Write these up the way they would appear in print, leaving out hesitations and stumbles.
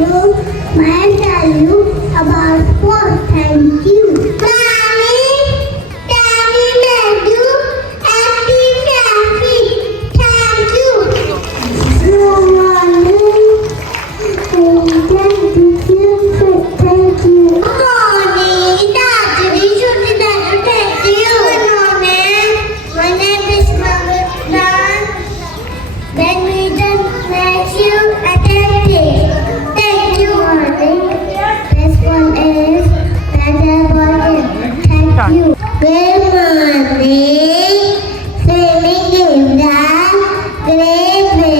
you. May I tell you about sport? Thank you. Mommy, Daddy made you active traffic. Thank you. Good morning. Thank you. Thank you. Good morning. Daddy should thank you. Good morning. My name is Mama. Then we just let you attend. Thank you. This one is better morning. Thank you. Good morning. Swimming in the great way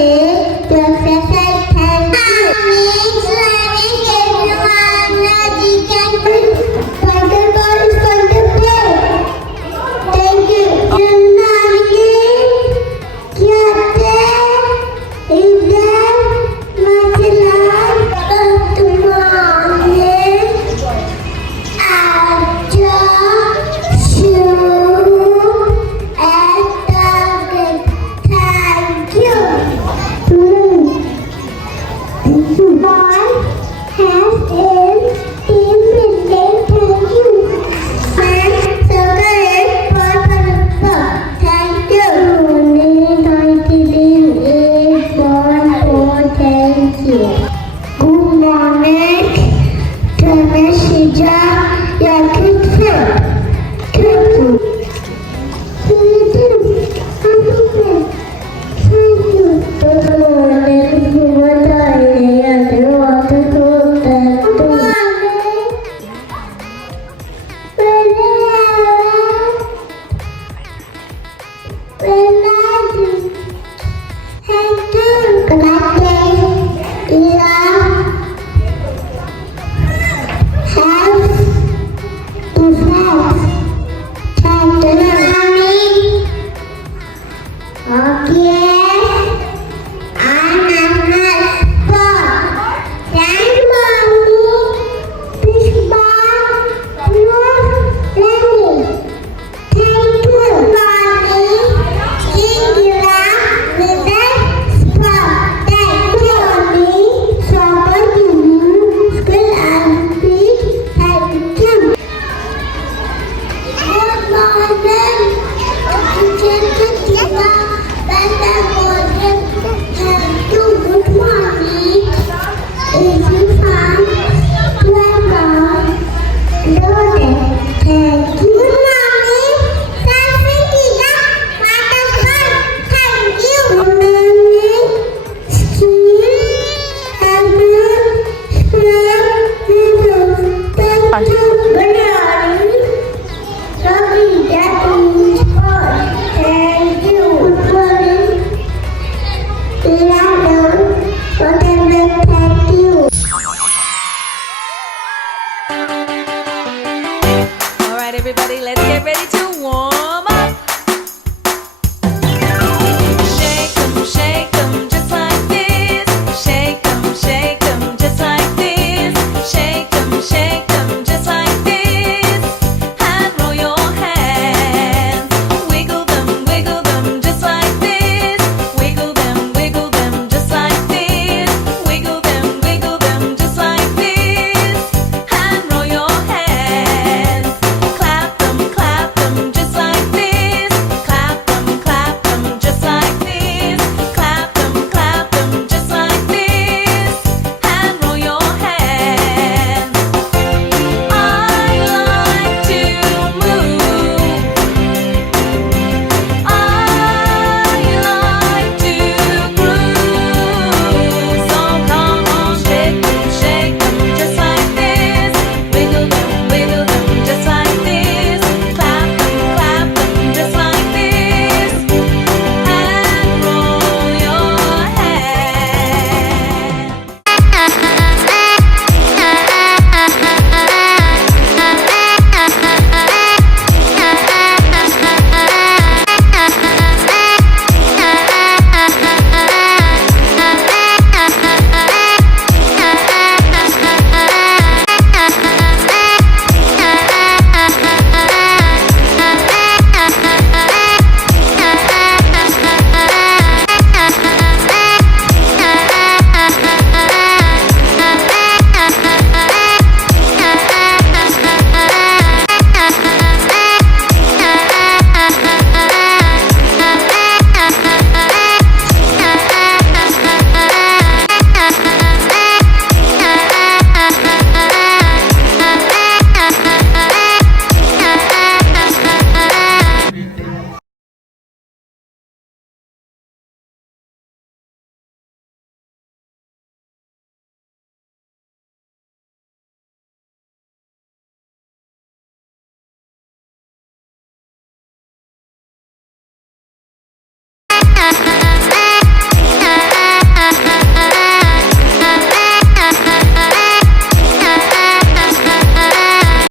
to exercise. Thank you. Mommy, swimming in the water. Spider ball is for the play. Thank you. Good morning. Bye.